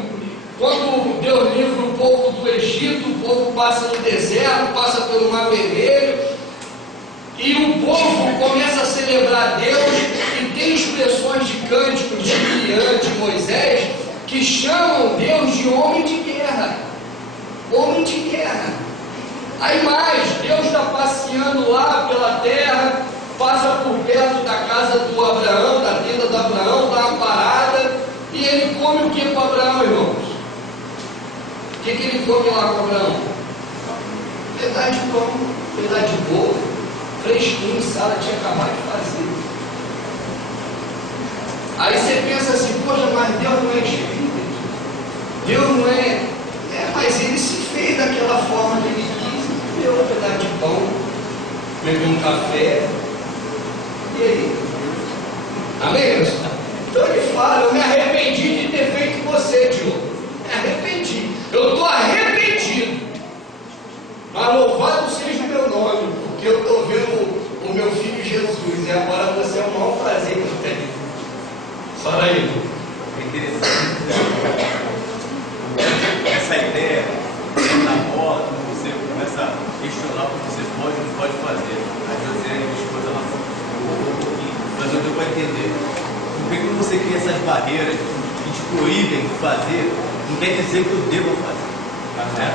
quando Deus livra o povo do Egito, o povo passa no deserto, passa pelo Mar Vermelho, e o povo começa a celebrar Deus, e tem expressões de cânticos de Miriam, de Moisés, que chamam Deus de homem de guerra. Homem de guerra. Aí mais, Deus está passeando lá pela terra, passa por perto da casa do Abraão, da tenda do Abraão, dá uma parada, e ele come o que com Abraão, irmãos? O que ele come lá com Abraão? Pedaço de pão, pedaço de bolo, fresquinho, sala, tinha acabado de fazer. Aí você pensa assim, poxa, mas Deus não é café. E aí? Amém, pessoal? Então ele fala, eu me arrependi de ter feito você, Diogo. Me arrependi. Eu estou arrependido. Mas louvado seja o meu nome, porque eu estou vendo o meu filho Jesus. E agora você é o maior prazer que eu tenho. Fala aí. É interessante. Essa ideia da bola, você começa a questionar o que você pode ou não pode fazer. A Josiane, minha esposa, ela falou um pouquinho, mas eu deu para entender. Porque quando você cria essas barreiras que te proíbem de fazer, não quer dizer que eu deva fazer. Né?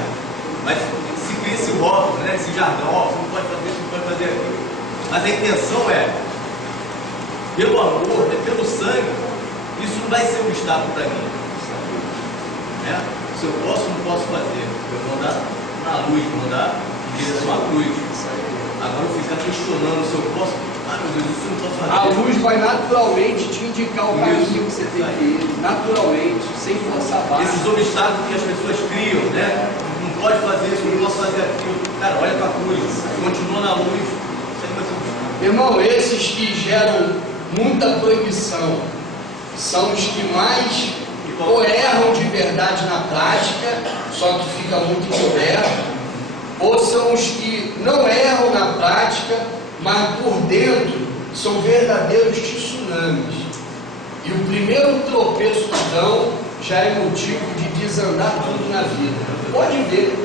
Mas se cria esse rótulo, né? Esse jargão, ó, você não pode fazer isso, não pode fazer aquilo. Mas a intenção é, pelo amor, pelo sangue, isso não vai ser um obstáculo para mim. Né? Se eu posso ou não posso fazer, eu vou andar na luz, vou andar em direção à cruz. Agora eu ficar questionando se eu posso. Ah, meu Deus, isso eu não posso fazer. A luz vai naturalmente te indicar o caminho que você tem que ir, naturalmente, sem forçar a barra. Esses obstáculos que as pessoas criam, né? Não pode fazer isso, não posso fazer aquilo. Cara, olha para a cruz, continua na luz. Isso aí vai ser um obstáculo. Irmão, esses que geram muita proibição são os que mais ou erram de verdade na prática, só que fica muito encoberto, ou são os que não erram na prática, mas por dentro são verdadeiros tsunamis. E o primeiro tropeço que dão já é motivo de desandar tudo na vida. Pode ver,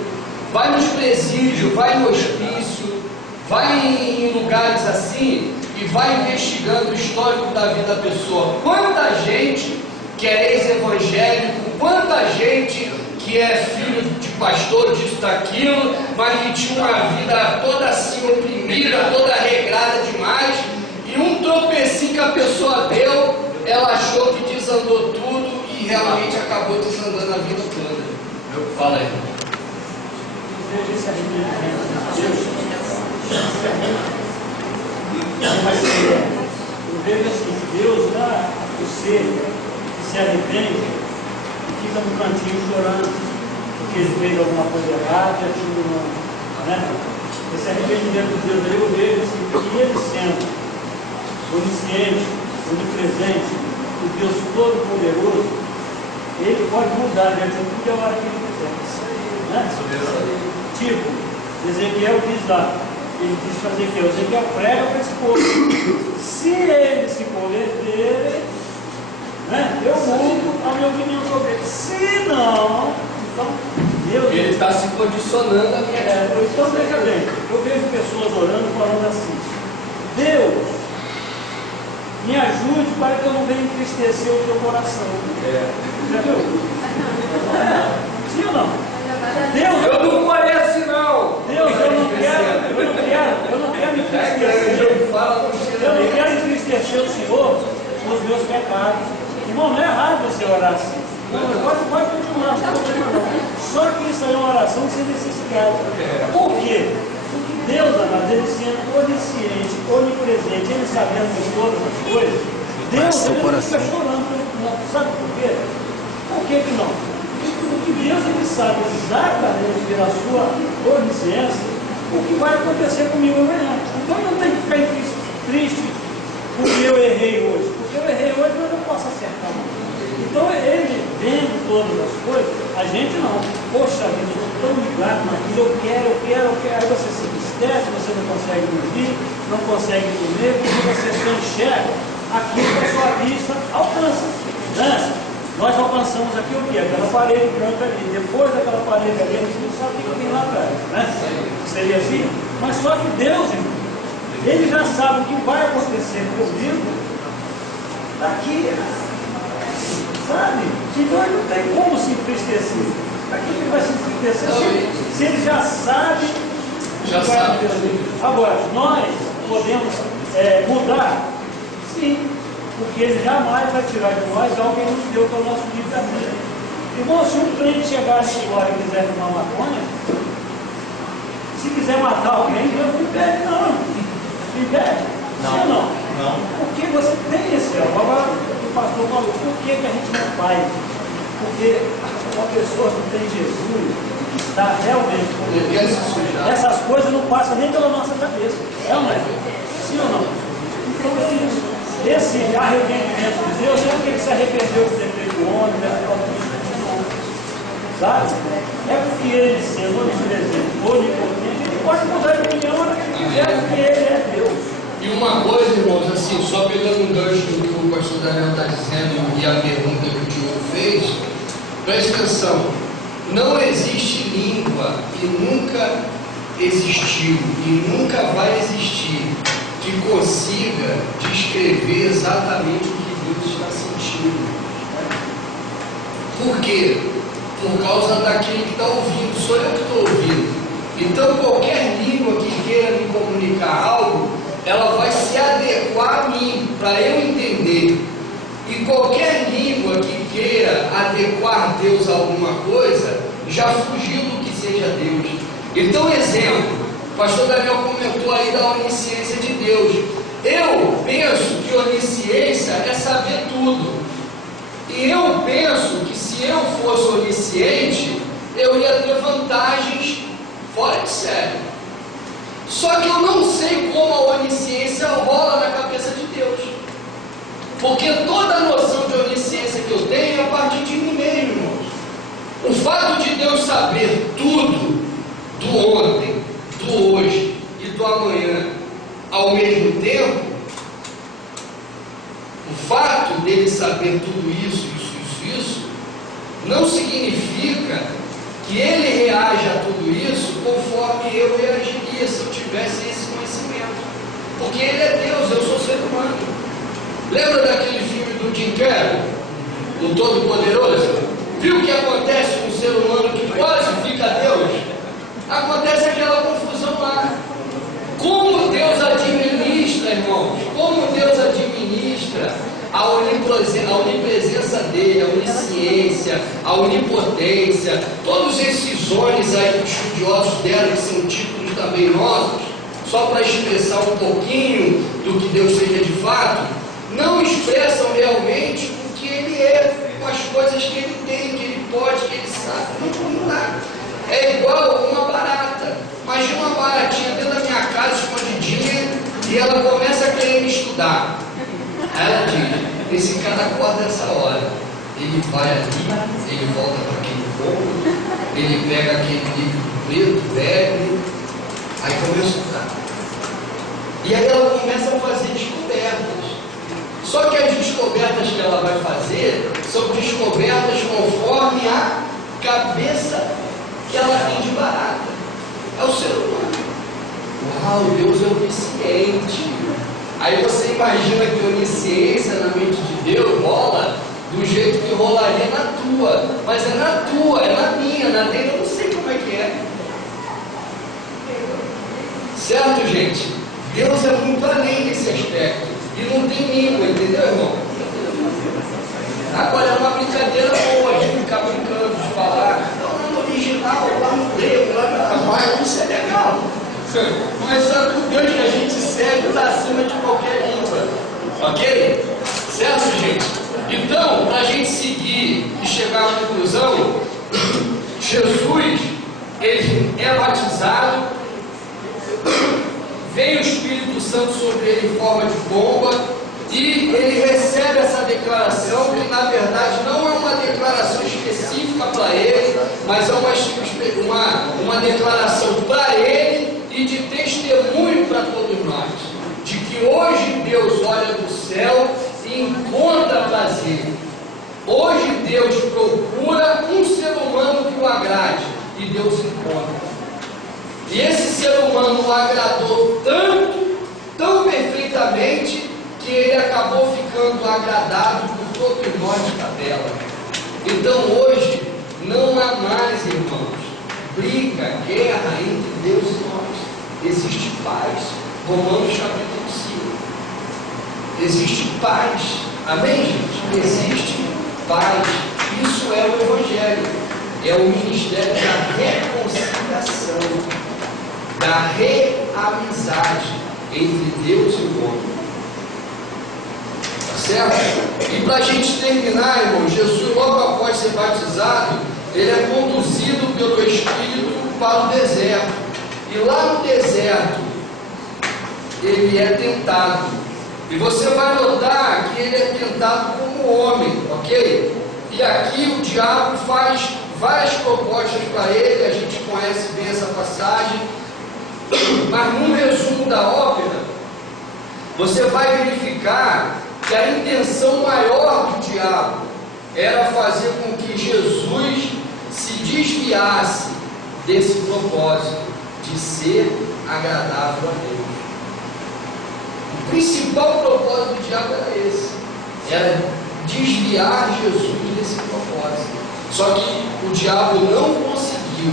vai nos presídios, vai no hospício, vai em lugares assim e vai investigando o histórico da vida da pessoa. Quanta gente que é ex-evangélico, quanta gente que é filho de pastor, disso, daquilo, mas que tinha uma vida toda assim oprimida, toda regrada demais, e um tropecinho que a pessoa deu, ela achou que desandou tudo e realmente acabou desandando a vida toda. Fala aí. Eu vejo assim, Deus dá o ser que se arrepende e fica no cantinho chorando, porque ele fez alguma coisa errada, aquilo não, né? Esse arrependimento de Deus, eu vejo assim, que ele sendo onisciente, onipresente, o Deus Todo-Poderoso, ele pode mudar de atitude a hora que ele quiser. Né? Tipo, Ezequiel diz lá, ele diz fazer o que? Ezequiel prega para esse povo. Se ele se converter, né, eu mudo a minha opinião sobre ele. Se não, então Deus. Ele está se condicionando a minha então veja bem, eu vejo pessoas orando falando assim: Deus, me ajude para que eu não venha entristecer o teu coração. Já viu? Sim ou não? Deus, eu não conheço não. Deus, eu não quero entristecer. Eu não quero entristecer o Senhor com os meus pecados. Irmão, não é errado você orar assim. Pode continuar, não tem problema não. Só que isso aí é uma oração sem necessidade. Por quê? Porque Deus, amado, ele sendo onisciente, onipresente, ele sabendo de todas as coisas, Deus ele fica chorando. Sabe por quê? Por que não? Porque Deus ele sabe exatamente pela sua onisciência o que vai acontecer comigo amanhã. Então eu não tenho que ficar triste porque eu errei hoje. Porque eu errei hoje, mas eu não posso acertar mais. Então ele vendo todas as coisas, a gente não. Poxa vida, eu estou tão ligado naquilo, eu quero. Aí você se entristece, você não consegue dormir, não consegue comer, porque você só enxerga aquilo que a sua vista alcança. Né? Nós alcançamos aqui o quê? Aquela parede branca ali. Depois daquela parede ali, a gente não sabe o que tem lá atrás. Né? Seria assim? Mas só que Deus, irmão, ele já sabe o que vai acontecer comigo daqui. Sabe? Então ele não tem como se entristecer. Para que ele vai se entristecer? Se ele já sabe. Já sabe. Agora, nós podemos mudar? Sim. Porque ele jamais vai tirar de nós algo que ele nos deu para o nosso livre-arbítrio. Irmão, se um crente chegar nesse agora e quiser fumar maconha, se quiser matar alguém, Deus não impede, não. Impede? Não. Sim ou não? Não. Porque você tem esse. Agora o pastor falou, por que a gente não faz? Porque uma pessoa que tem Jesus, que está realmente com Ele quer se Jesus, sujar. essas coisas não passam nem pela nossa cabeça. É ou não é? Sim ou não? Então é isso. Esse arrependimento de Deus não é porque ele se arrependeu de ter feito o homem, sabe? É porque ele, sendo onipresente, onipotente, ele pode mudar de opinião na hora que ele quiser, porque ele é Deus. E uma coisa, irmãos, assim, só pegando um gancho do que o pastor Daniel está dizendo e a pergunta que o Diogo fez, preste atenção, não existe língua e nunca existiu e nunca vai existir que consiga descrever exatamente o que Deus está sentindo. Por quê? Por causa daquele que está ouvindo, sou eu que estou ouvindo. Então qualquer língua que queira me comunicar algo, ela vai se adequar a mim, para eu entender. E qualquer língua que queira adequar Deus a alguma coisa, já fugiu do que seja Deus. Então, exemplo, o pastor Daniel comentou aí da onisciência de Deus. Eu penso que onisciência é saber tudo. E eu penso que se eu fosse onisciente, eu ia ter vantagens fora de série. Só que eu não sei como a onisciência rola na cabeça de Deus. Porque toda a noção de onisciência que eu tenho é a partir de mim mesmo, irmãos. O fato de Deus saber tudo do ontem, do hoje e do amanhã ao mesmo tempo, o fato dele saber tudo isso, não significa que ele reage a tudo isso conforme eu reagiria se eu tivesse esse conhecimento. Porque ele é Deus, eu sou ser humano. Lembra daquele filme do Jim Carrey, o Todo-Poderoso? Viu o que acontece com o ser humano que quase fica Deus? Acontece aquela confusão lá. Como Deus administra, irmãos? Como Deus administra a onipresença dele, a onisciência, a onipotência, todos esses olhos aí que os estudiosos deram, que são títulos também nossos, só para expressar um pouquinho do que Deus seja de fato, não expressam realmente o que ele é, com as coisas que ele tem, que ele pode, que ele sabe, não dá. É igual uma barata. Imagina uma baratinha dentro da minha casa, escondidinha, e ela começa a querer me estudar. Aí ela diz, esse cara acorda essa hora. Ele vai ali, ele volta para aquele fogo, ele pega aquele livro preto, velho, aí começa a estudar. E aí ela começa a fazer descobertas. Só que as descobertas que ela vai fazer são descobertas conforme a cabeça que ela tem de barata. É o ser humano. Uau, Deus é onisciente. Aí você imagina que a onisciência na mente de Deus rola do jeito que rolaria na tua. Mas é na tua, é na minha, na dele eu não sei como é que é. Certo, gente? Deus é muito além desse aspecto. E não tem língua, entendeu, irmão? Agora é uma brincadeira boa de ficar brincando, de falar. Não, no original, lá no grego, lá no aramaico, isso é legal. Mas só que o Deus que a gente segue está acima de qualquer língua. Ok? Certo, gente? Então, para a gente seguir e chegar à conclusão, Jesus, ele é batizado, vem o Espírito Santo sobre ele em forma de pomba, e ele recebe essa declaração, que na verdade não é uma declaração específica para ele, mas é uma declaração para ele e de testemunho para todos nós, de que hoje Deus olha do céu e encontra prazer. Hoje Deus procura um ser humano que o agrade, e Deus encontra. E esse ser humano o agradou tanto, tão perfeitamente, que ele acabou ficando agradado por todos nós de tabela. Então hoje não há mais, irmãos, briga, guerra entre Deus e nós. Existe paz. Romanos capítulo 5. Existe paz. Amém, gente? Existe paz. Isso é o Evangelho. É o ministério da reconciliação, da reamizade entre Deus e o homem. Tá certo? E para a gente terminar, irmão, Jesus, logo após ser batizado, ele é conduzido pelo Espírito para o deserto. E lá no deserto, ele é tentado. E você vai notar que ele é tentado como homem, ok? E aqui o diabo faz várias propostas para ele, a gente conhece bem essa passagem, mas num resumo da ópera, você vai verificar que a intenção maior do diabo era fazer com que Jesus se desviasse desse propósito de ser agradável a Deus. O principal propósito do diabo era esse, era desviar Jesus desse propósito. Só que o diabo não conseguiu,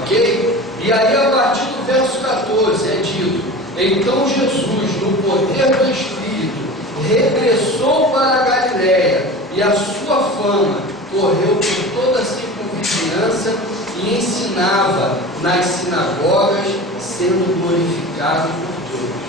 ok? E aí a partir do verso 14 é dito: então Jesus, no poder do Espírito, regressou para a Galiléia, e a sua fama correu por toda a circunvizinhança e ensinava nas sinagogas, sendo glorificado por todos.